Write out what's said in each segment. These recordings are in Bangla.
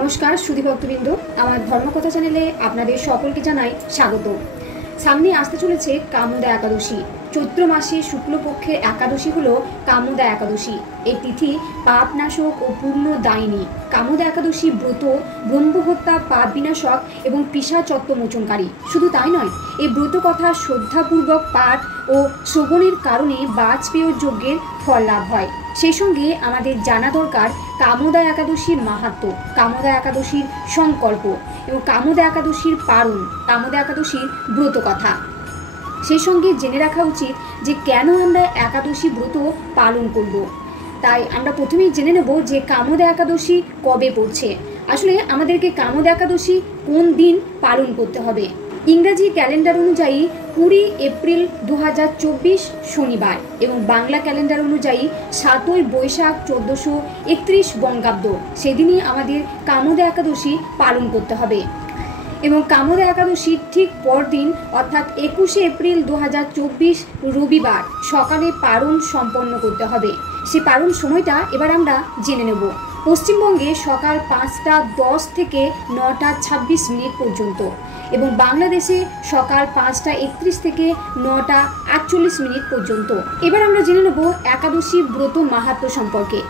নমস্কার সুধী ভক্তবৃন্দ, আমার ধর্মকথা চ্যানেলে আপনাদের সকলকে জানাই স্বাগত। সামনে আসতে চলেছে কামোদা একাদশী। চৈত্র মাসে শুক্লপক্ষের একাদশী হলো কামোদা একাদশী। এই তিথি পাপনাশক ও পূর্ণ দায়িনী। কামোদা একাদশী ব্রত ব্রহ্মহত্যা, পাপ বিনাশক এবং পিশাচত্ব মোচনকারী। শুধু তাই নয়, এই ব্রত কথা শ্রদ্ধাপূর্বক পাঠ ও শ্রবণের কারণে বাজপেয় যজ্ঞের ফল লাভ হয়। সেই সঙ্গে আমাদের জানা দরকার কামোদা একাদশীর মাহাত্ম্য, কামোদা একাদশীর সংকল্প এবং কামোদা একাদশীর পারণ, কামোদা একাদশীর ব্রত কথা। সেই সঙ্গে জেনে রাখা উচিত যে কেন আমরা একাদশী ব্রত পালন করব। তাই আমরা প্রথমেই জেনে নেব যে কামোদা একাদশী কবে পড়ছে। আসলে আমাদেরকে কামোদা একাদশী কোন দিন পালন করতে হবে। ইংরাজি ক্যালেন্ডার অনুযায়ী 20 এপ্রিল 2024 শনিবার এবং বাংলা ক্যালেন্ডার অনুযায়ী 7 বৈশাখ 1431 বঙ্গাব্দ। সেদিনই আমাদের কামোদা একাদশী পালন করতে হবে এবং কামোদা একাদশীর ঠিক পরদিন অর্থাৎ 21 এপ্রিল 2024 রবিবার সকালে পারণ সম্পন্ন করতে হবে। সেই পারণ সময়টা এবার আমরা জেনে নেব। পশ্চিমবঙ্গে সকাল 5টা 10 থেকে 9টা 26 মিনিট পর্যন্ত এবং বাংলাদেশে সকাল 5টা 31 থেকে 9টা 48 মিনিট পর্যন্ত। এবার আমরা জেনে নেব একাদশী ব্রত মাহাত্ম্য সম্পর্কে।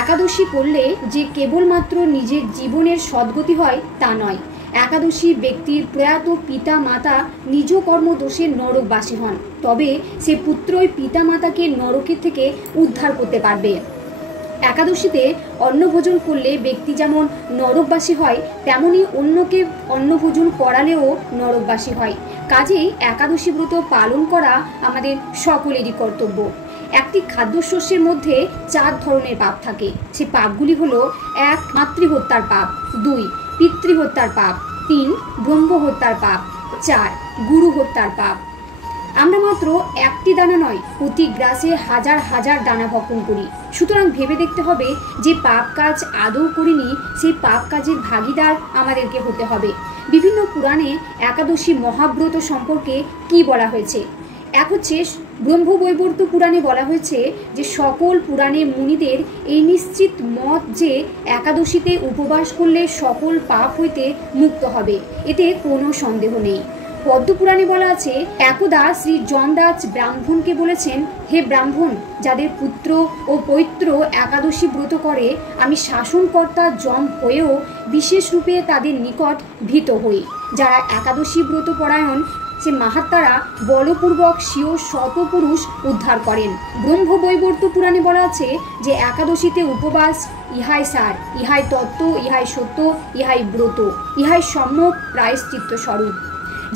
একাদশী করলে যে কেবলমাত্র নিজের জীবনের সদ্গতি হয় তা নয়, একাদশী ব্যক্তির প্রয়াত পিতা মাতা নিজ কর্মদোষে নরকবাসী হন, তবে সে পুত্রই পিতা মাতাকে নরকের থেকে উদ্ধার করতে পারবে। একাদশীতে অন্নভোজন করলে ব্যক্তি যেমন নরকবাসী হয়, তেমনি অন্যকে অন্নভোজন করালেও নরকবাসী হয়। কাজেই একাদশী ব্রত পালন করা আমাদের সকলেরই কর্তব্য। একটি খাদ্যশস্যের মধ্যে 4 ধরনের পাপ থাকে। সে পাপগুলি হলো: 1 মাতৃহত্যার পাপ, 2 পিতৃহত্যার পাপ, 3 ব্রহ্মহত্যার পাপ, 4 গুরু হত্যার পাপ। আমরা মাত্র একটি দানা নয়, প্রতি গ্রাসে হাজার হাজার দানা ভক্ষণ করি। সুতরাং ভেবে দেখতে হবে যে পাপ কাজ আদৌ করিনি, সেই পাপ কাজের ভাগিদার আমাদেরকে হতে হবে। বিভিন্ন পুরাণে একাদশী মহাব্রত সম্পর্কে কি বলা হয়েছে? এক হচ্ছে ব্রহ্মবৈবর্ত পুরাণে বলা হয়েছে যে সকল পুরাণে মুনিদের এই নিশ্চিত মত যে একাদশীতে উপবাস করলে সকল পাপ হইতে মুক্ত হবে, এতে কোনো সন্দেহ নেই। পদ্মপুরাণে বলা আছে, একদা শ্রী যমরাজ ব্রাহ্মণকে বলেছেন, হে ব্রাহ্মণ, যাদের পুত্র ও পৌত্র একাদশী ব্রত করে, আমি শাসনকর্তা যম হয়েও বিশেষ রূপে তাদের নিকট ভীত হই। যারা একাদশী ব্রত পরায়ণ সে মাহাত্মারা বলপূর্বক স্বীয় শতপুরুষ উদ্ধার করেন। ব্রহ্মবৈবর্ত পুরাণে বলা আছে যে একাদশীতে উপবাস ইহাই সার, ইহাই তত্ত্ব, ইহাই সত্য, ইহাই ব্রত, ইহাই সম্যক প্রায়শ্চিত্ত স্বরূপ।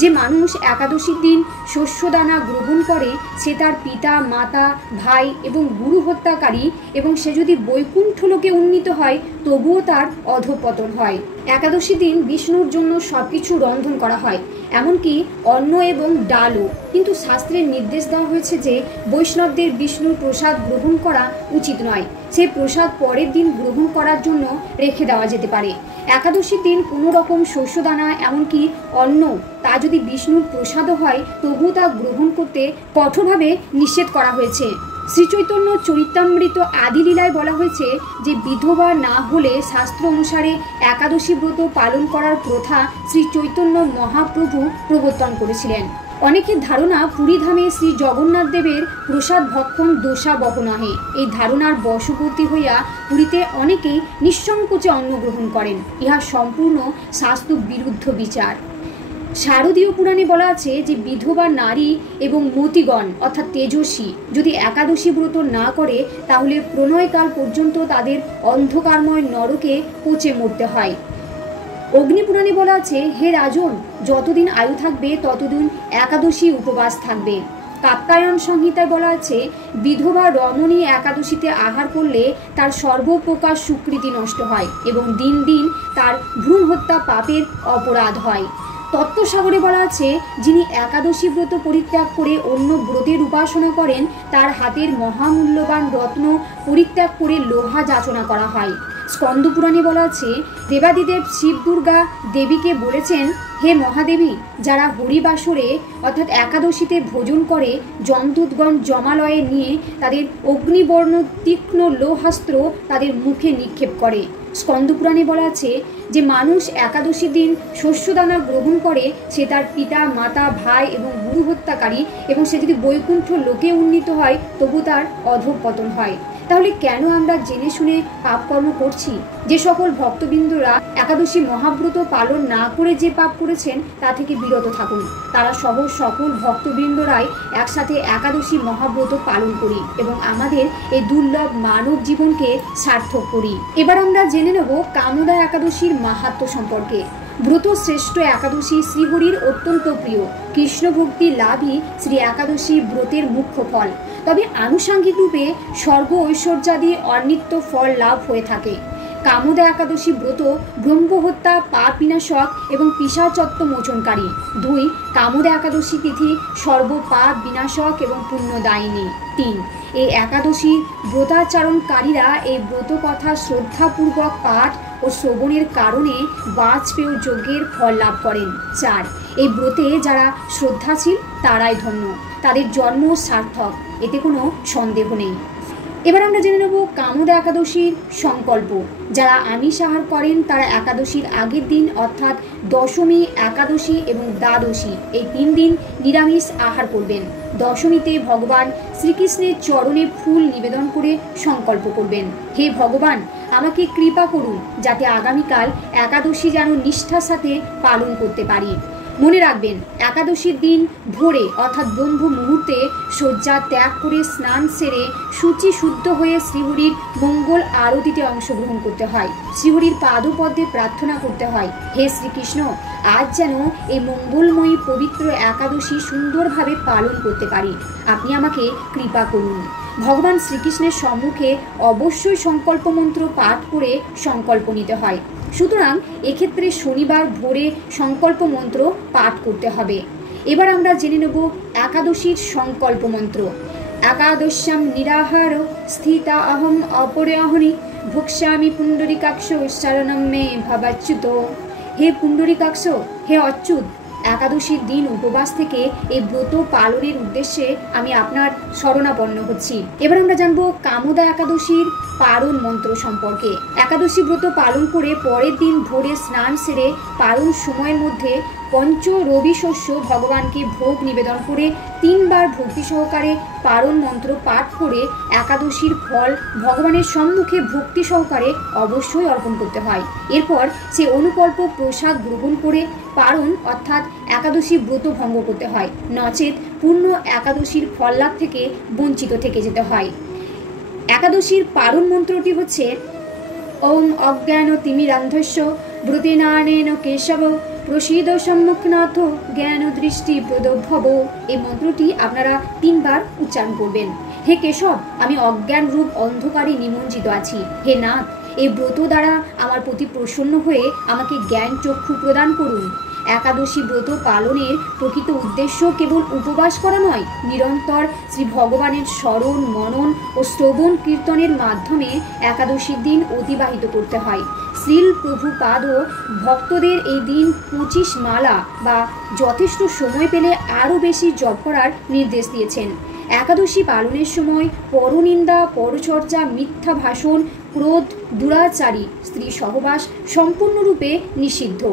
যে মানুষ একাদশীর দিন শস্যদানা গ্রহণ করে সে তার পিতা মাতা ভাই এবং গুরু হত্যাকারী, এবং সে যদি বৈকুণ্ঠ লোকে উন্নীত হয় তবুও তার অধঃপতন হয়। একাদশী দিন বিষ্ণুর জন্য সবকিছু রন্ধন করা হয়, এমনকি অন্ন এবং ডালও। কিন্তু শাস্ত্রের নির্দেশ দেওয়া হয়েছে যে বৈষ্ণবদের বিষ্ণুর প্রসাদ গ্রহণ করা উচিত নয়। সেই প্রসাদ পরের দিন গ্রহণ করার জন্য রেখে দেওয়া যেতে পারে। একাদশীর দিন কোনো রকম শস্যদানা এমনকি অন্ন তা যদি বিষ্ণুর প্রসাদও হয় তবুও তা গ্রহণ করতে কঠোরভাবে নিষেধ করা হয়েছে। শ্রীচৈতন্য চরিতামৃত আদিলীলায় বলা হয়েছে যে বিধবা না হলে শাস্ত্র অনুসারে একাদশী ব্রত পালন করার প্রথা শ্রী চৈতন্য মহাপ্রভু প্রবর্তন করেছিলেন। অনেকের ধারণা পুরীধামে শ্রী জগন্নাথ দেবের প্রসাদ ভক্ষণ দোষাবহ নহে। এই ধারণার বশবর্তী হইয়া পুরীতে অনেকেই নিঃসংকোচে অন্ন গ্রহণ করেন। ইহা সম্পূর্ণ শাস্ত্র বিরুদ্ধ বিচার। শারদীয় পুরাণে বলা আছে যে বিধবা নারী এবং মতিগণ অর্থাৎ তেজস্বী যদি একাদশী ব্রত না করে তাহলে প্রণয়কাল পর্যন্ত তাদের অন্ধকারময় নরকে পচে মরতে হয়। অগ্নিপুরাণে বলা আছে, হে রাজন, যতদিন আয়ু থাকবে ততদিন একাদশী উপবাস থাকবে। কাত্যায়ন সংহিতায় বলা আছে, বিধবা রমণী একাদশীতে আহার করলে তার সর্বপ্রকার সুকৃতি নষ্ট হয় এবং দিন দিন তার ভ্রূণ হত্যা পাপের অপরাধ হয়। তত্ত্বসাগরে বলা আছে, যিনি একাদশী ব্রত পরিত্যাগ করে অন্য ব্রতের উপাসনা করেন তার হাতের মহামূল্যবান রত্ন পরিত্যাগ করে লোহা যাচনা করা হয়। স্কন্দপুরাণে বলা আছে, দেবাদিদেব শিব দুর্গা দেবীকে বলেছেন, হে মহাদেবী, যারা হরিবাসরে অর্থাৎ একাদশীতে ভোজন করে যমদূতগণ জমালয়ে নিয়ে তাদের অগ্নিবর্ণ তীক্ষ্ণ লোহাস্ত্র তাদের মুখে নিক্ষেপ করে। স্কন্দপুরাণে বলা আছে যে মানুষ একাদশীর দিন শস্যদানা গ্রহণ করে সে তার পিতা, মাতা, ভাই এবং গুরু হত্যাকারী, এবং সে যদি বৈকুণ্ঠ লোকে উন্নীত হয় তবু তার অধঃপতন হয়। তাহলে কেন আমরা জেনে শুনে পাপকর্ম করছি? যে সকল ভক্তবৃন্দরা একাদশী মহাব্রত পালন না করে যে পাপ করেছেন তা থেকে বিরত থাকুন। তারা সহ সকল ভক্তবৃন্দরাই একসাথে একাদশী মহাব্রত পালন করি এবং আমাদের এই দুর্লভ মানব জীবনকে সার্থক করি। এবার আমরা জেনে নেব কামদা একাদশীর মাহাত্ম্য সম্পর্কে। ব্রত শ্রেষ্ঠ একাদশী শ্রীহরির অত্যন্ত প্রিয়। কৃষ্ণ ভক্তি লাভই শ্রী একাদশী ব্রতের মুখ্য ফল। তবে আনুষাঙ্গিক রূপে স্বর্গ ঐশ্বর্যাদি অনিত্য ফল লাভ হয়ে থাকে। কামদা একাদশী ব্রত ব্রহ্মহত্যা, পাপ বিনাশক এবং পিশাচত্ব মোচনকারী। 2. কামদা একাদশী তিথি সর্বপাপ বিনাশক এবং পুণ্যদায়িনী। 3. এই একাদশী ব্রতাচরণকারীরা এই ব্রত কথা শ্রদ্ধাপূর্বক পাঠ ও শ্রবণের কারণে বাজপেয় যজ্ঞের ফল লাভ করেন। 4. এই ব্রতে যারা শ্রদ্ধাশীল তারাই ধন্য, তাদের জন্ম সার্থক, এতে কোনো সন্দেহ নেই। এবার আমরা জেনে নেব কামদা একাদশীর সংকল্প। যারা আমিষ আহার করেন তারা একাদশীর আগের দিন অর্থাৎ দশমী, একাদশী এবং দ্বাদশী এই 3 দিন নিরামিষ আহার করবেন। দশমীতে ভগবান শ্রীকৃষ্ণের চরণে ফুল নিবেদন করে সংকল্প করবেন, হে ভগবান, আমাকে কৃপা করুন যাতে আগামীকাল একাদশী যেন নিষ্ঠার সাথে পালন করতে পারি। মনে রাখবেন, একাদশীর দিন ভোরে অর্থাৎ ব্রহ্ম মুহূর্তে শয্যা ত্যাগ করে স্নান সেরে শুচি শুদ্ধ হয়ে শ্রীহরির মঙ্গল আরতিতে অংশগ্রহণ করতে হয়। শ্রীহরির পাদপদ্মে প্রার্থনা করতে হয়, হে শ্রীকৃষ্ণ, আজ যেন এই মঙ্গলময়ী পবিত্র একাদশী সুন্দরভাবে পালন করতে পারি, আপনি আমাকে কৃপা করুন। ভগবান শ্রীকৃষ্ণের সম্মুখে অবশ্যই সংকল্প মন্ত্র পাঠ করে সংকল্প নিতে হয়। সুতরাং এক্ষেত্রে শনিবার ভোরে সংকল্প মন্ত্র পাঠ করতে হবে। এবার আমরা জেনে নেব একাদশীর সংকল্প মন্ত্র। একাদশ্যাম নিরাহার স্থিতা অহম অপরেহনি ভক্ষ্যামি পুণ্ডরীকাক্ষ শরণম মে ভবাচ্যুত। হে পুণ্ডরীকাক্ষ, হে অচ্যুত, একাদশীর দিন উপবাস থেকে এই ব্রত পালনের উদ্দেশ্যে আমি আপনার শরণাপন্ন হচ্ছি। এবার আমরা জানবো কামদা একাদশীর পারণ মন্ত্র সম্পর্কে। একাদশী ব্রত পালন করে পরের দিন ভোরে স্নান সেরে পারণ সময়ের মধ্যে পঞ্চ রবি শস্য ভগবানকে ভোগ নিবেদন করে 3 বার ভক্তি সহকারে পারণ মন্ত্র পাঠ করে একাদশীর ফল ভগবানের সম্মুখে ভক্তি সহকারে অবশ্যই অর্পণ করতে হয়। এরপর সে অনুকল্প প্রসাদ গ্রহণ করে পারণ অর্থাৎ একাদশী ব্রত ভঙ্গ করতে হয়, নচেত পূর্ণ একাদশীর ফল লাভ থেকে বঞ্চিত থেকে যেতে হয়। একাদশীর পারণ মন্ত্রটি হচ্ছে ওম অজ্ঞান তিমিরান্ধস্য ব্রতেনানেন কেশব প্রসীদ সম্মুখনাথ জ্ঞান দৃষ্টি প্রদভব। এই মন্ত্রটি আপনারা 3 বার উচ্চারণ করবেন। হে কেশব, আমি অজ্ঞান রূপ অন্ধকারে নিমজ্জিত আছি। হে নাথ, এই ব্রত দ্বারা আমার প্রতি প্রসন্ন হয়ে আমাকে জ্ঞান চক্ষু প্রদান করুন। একাদশী ব্রত পালনের প্রকৃত উদ্দেশ্য কেবল উপবাস করা নয়, নিরন্তর শ্রী ভগবানের স্মরণ, মনন ও শ্রবণ কীর্তনের মাধ্যমে একাদশীর দিন অতিবাহিত করতে হয়। শ্রীল প্রভুপাদ ভক্তদের এই দিন 25 মালা বা যথেষ্ট সময় পেলে আরও বেশি জপ করার নির্দেশ দিয়েছেন। একাদশী পালনের সময় পরনিন্দা, পরচর্চা, মিথ্যা ভাষণ, ক্রোধ, দুরাচারী স্ত্রী সহবাস সম্পূর্ণরূপে নিষিদ্ধ।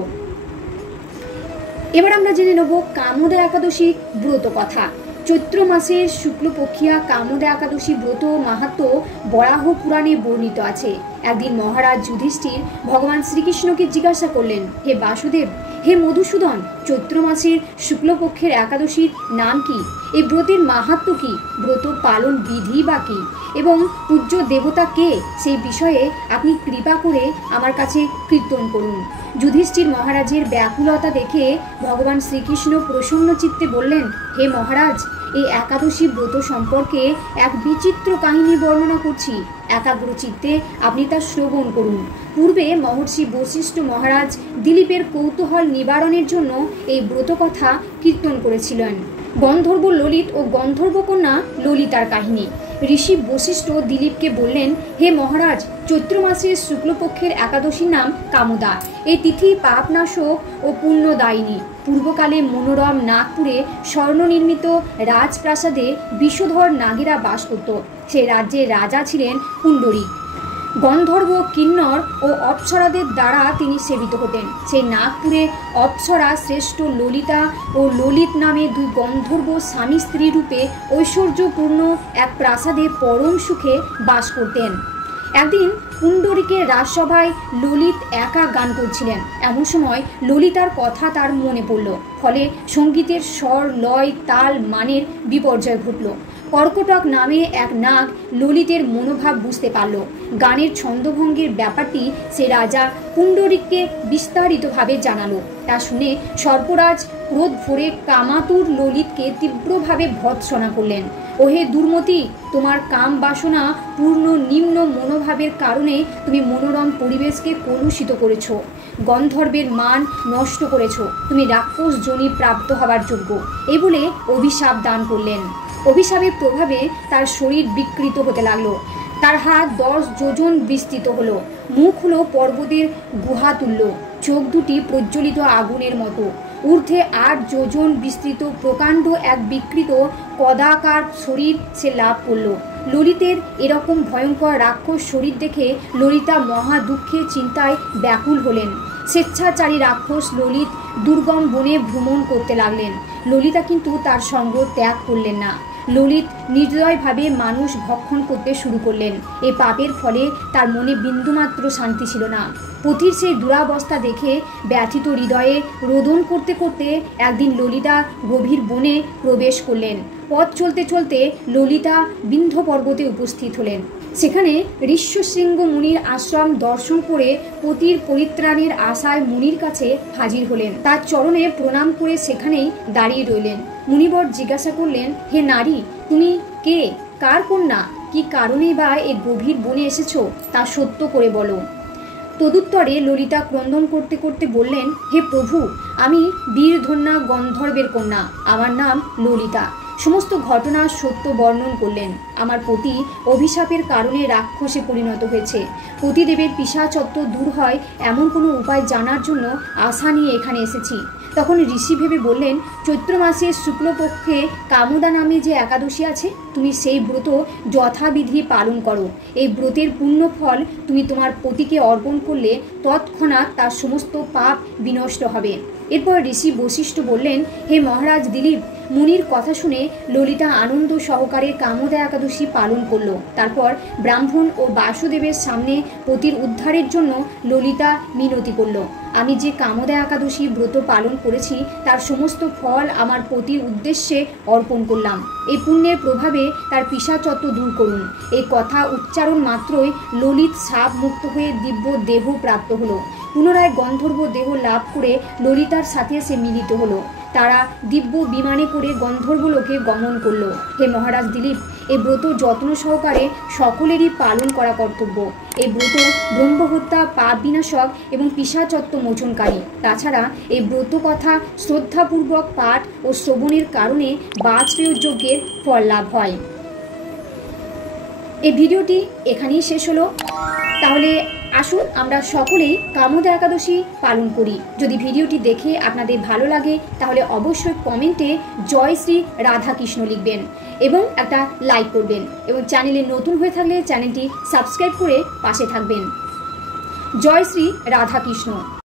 এবার আমরা জেনে নেব কামদা একাদশী ব্রত কথা। চৈত্র মাসের শুক্লপক্ষিয়া কামদা একাদশী ব্রত মাহাত্ম্য বরাহ পুরাণে বর্ণিত আছে। একদিন মহারাজ যুধিষ্ঠির ভগবান শ্রীকৃষ্ণকে জিজ্ঞাসা করলেন, হে বাসুদেব, হে মধুসূদন, চৈত্র মাসের শুক্লপক্ষের একাদশীর নাম কি? এই ব্রতের মাহাত্ম্য কি? ব্রত পালন বিধি বা কি? এবং পূজ্য দেবতা কে? সেই বিষয়ে আপনি কৃপা করে আমার কাছে কীর্তন করুন। যুধিষ্ঠির মহারাজের ব্যাকুলতা দেখে ভগবান শ্রীকৃষ্ণ প্রসন্ন চিত্তে বললেন, হে মহারাজ, এই একাদশী ব্রত সম্পর্কে এক বিচিত্র কাহিনী বর্ণনা করছি, একাগ্র চিত্তে আপনি তা শ্রবণ করুন। পূর্বে মহর্ষি বশিষ্ঠ মহারাজ দিলীপের কৌতূহল নিবারণের জন্য এই ব্রত কথা কীর্তন করেছিলেন। গন্ধর্ব ললিত ও গন্ধর্বকন্যা ললিতার কাহিনী। ঋষি বশিষ্ঠ দিলীপকে বললেন, হে মহারাজ, চৈত্র মাসের শুক্লপক্ষের একাদশীর নাম কামদা। এই তিথি পাপনাশক ও পুণ্যদায়িনী। পূর্বকালে মনোরম নাগপুরে স্বর্ণনির্মিত রাজপ্রাসাদে বিষধর নাগেরা বাস করত। সে রাজ্যের রাজা ছিলেন পুণ্ডরীক। গন্ধর্ব, কিন্নর ও অপ্সরাদের দ্বারা তিনি সেবিত হতেন। সেই নাগপুরে অপ্সরা শ্রেষ্ঠ ললিতা ও ললিত নামে দুই গন্ধর্ব স্বামী স্ত্রী রূপে ঐশ্বর্যপূর্ণ এক প্রাসাদে পরম সুখে বাস করতেন। একদিন পুণ্ডরীকের রাজসভায় ললিত একা গান করছিলেন। এমন সময় ললিতার কথা তার মনে পড়ল। ফলে সঙ্গীতের স্বর, লয়, তাল, মানের বিপর্যয় ঘটল। কর্কটক নামে এক নাগ ললিতের মনোভাব বুঝতে পারল। গানের ছন্দভঙ্গের ব্যাপারটি সে রাজা পুণ্ডরীককে বিস্তারিতভাবে জানালো। তা শুনে সর্পরাজ ক্রোধ ভরে কামাতুর ললিতকে তীব্রভাবে ভর্ৎসনা করলেন। ওহে দুর্মতি, তোমার কাম বাসনা পূর্ণ নিম্ন মনোভাবের কারণে তুমি মনোরম পরিবেশকে কলুষিত করেছ, গন্ধর্বের মান নষ্ট করেছ, তুমি রাক্ষস যোনি প্রাপ্ত হবার যোগ্য, এই বলে অভিশাপ দান করলেন। অভিশাপের প্রভাবে তার শরীর বিকৃত হতে লাগলো। তার হাত 10 যোজন বিস্তৃত হলো, মুখ হলো পর্বতের গুহা তুল্য, চোখ দুটি প্রজ্বলিত আগুনের মতো, ঊর্ধ্বে 8 যোজন বিস্তৃত প্রকাণ্ড এক বিকৃত কদাকার শরীর সে লাভ করল। ললিতের এরকম ভয়ঙ্কর রাক্ষস শরীর দেখে ললিতা মহা দুঃখে চিন্তায় ব্যাকুল হলেন। স্বেচ্ছাচারী রাক্ষস ললিত দুর্গম বনে ভ্রমণ করতে লাগলেন। ললিতা কিন্তু তার সঙ্গ ত্যাগ করলেন না। ললিত নির্দয়ভাবে মানুষ ভক্ষণ করতে শুরু করলেন। এ পাপের ফলে তার মনে বিন্দুমাত্র শান্তি ছিল না। পতির সেই দুরাবস্থা দেখে ব্যথিত হৃদয়ে রোদন করতে করতে একদিন ললিতা গভীর বনে প্রবেশ করলেন। পথ চলতে চলতে ললিতা বিন্ধ্য পর্বতে উপস্থিত হলেন। সেখানে ঋষ্যশৃঙ্গ মুনির আশ্রম দর্শন করে পতির পরিত্রাণের আশায় মুনির কাছে হাজির হলেন। তার চরণে প্রণাম করে সেখানেই দাঁড়িয়ে রইলেন। মুনিবর জিজ্ঞাসা করলেন, হে নারী, তুমি কে, কার কন্যা, কি কারণেই বা এই গভীর বনে এসেছো, তা সত্য করে বলো। তদুত্তরে ললিতা ক্রন্দন করতে করতে বললেন, হে প্রভু, আমি বীরধন্যা গন্ধর্বের কন্যা, আমার নাম ললিতা। সমস্ত ঘটনার সত্য বর্ণন করলেন। আমার পতি অভিশাপের কারণে রাক্ষসে পরিণত হয়েছে। পতিদেবের পিশাচত্ব দূর হয় এমন কোনো উপায় জানার জন্য আশা নিয়ে এখানে এসেছি। তখন ঋষি ভেবে বললেন, চৈত্র মাসের শুক্লপক্ষে কামদা নামে যে একাদশী আছে, তুমি সেই ব্রত যথাবিধি পালন করো। এই ব্রতের পুণ্য ফল তুমি তোমার পতিকে অর্পণ করলে তৎক্ষণাৎ তার সমস্ত পাপ বিনষ্ট হবে। এরপর ঋষি বশিষ্ঠ বললেন, হে মহারাজ দিলীপ, মুনির কথা শুনে ললিতা আনন্দ সহকারে কামদা একাদশী পালন করল। তারপর ব্রাহ্মণ ও বাসুদেবের সামনে পতির উদ্ধারের জন্য ললিতা মিনতি করল, আমি যে কামদা একাদশী ব্রত পালন করেছি তার সমস্ত ফল আমার পতির উদ্দেশ্যে অর্পণ করলাম। এই পুণ্যের প্রভাবে তার পিশাচত্ব দূর করুন। এই কথা উচ্চারণ মাত্রই ললিত সাপ মুক্ত হয়ে দিব্য দেহ প্রাপ্ত হলো। পুনরায় গন্ধর্ব দেহ লাভ করে ললিতার সাথে সে মিলিত হলো। তারা দিব্য বিমানে করে গন্ধর্বলোকে গমন করল। হে মহারাজ দিলীপ, এই ব্রত যত্ন সহকারে সকলেরই পালন করা কর্তব্য। এই ব্রত ব্রহ্মহত্যা, পাপ বিনাশক এবং পিশাচত্ব মোচনকারী। তাছাড়া এই ব্রত কথা শ্রদ্ধাপূর্বক পাঠ ও শ্রবণের কারণে বাজপেয় যজ্ঞের ফল লাভ হয়। এই ভিডিওটি এখানেই শেষ হলো। তাহলে আসুন আমরা সকলেই কামদা একাদশী পালন করি। যদি ভিডিওটি দেখে আপনাদের ভালো লাগে তাহলে অবশ্যই কমেন্টে জয় শ্রী রাধাকৃষ্ণ লিখবেন এবং একটা লাইক করবেন, এবং চ্যানেলে নতুন হয়ে থাকলে চ্যানেলটি সাবস্ক্রাইব করে পাশে থাকবেন। জয় শ্রী রাধাকৃষ্ণ।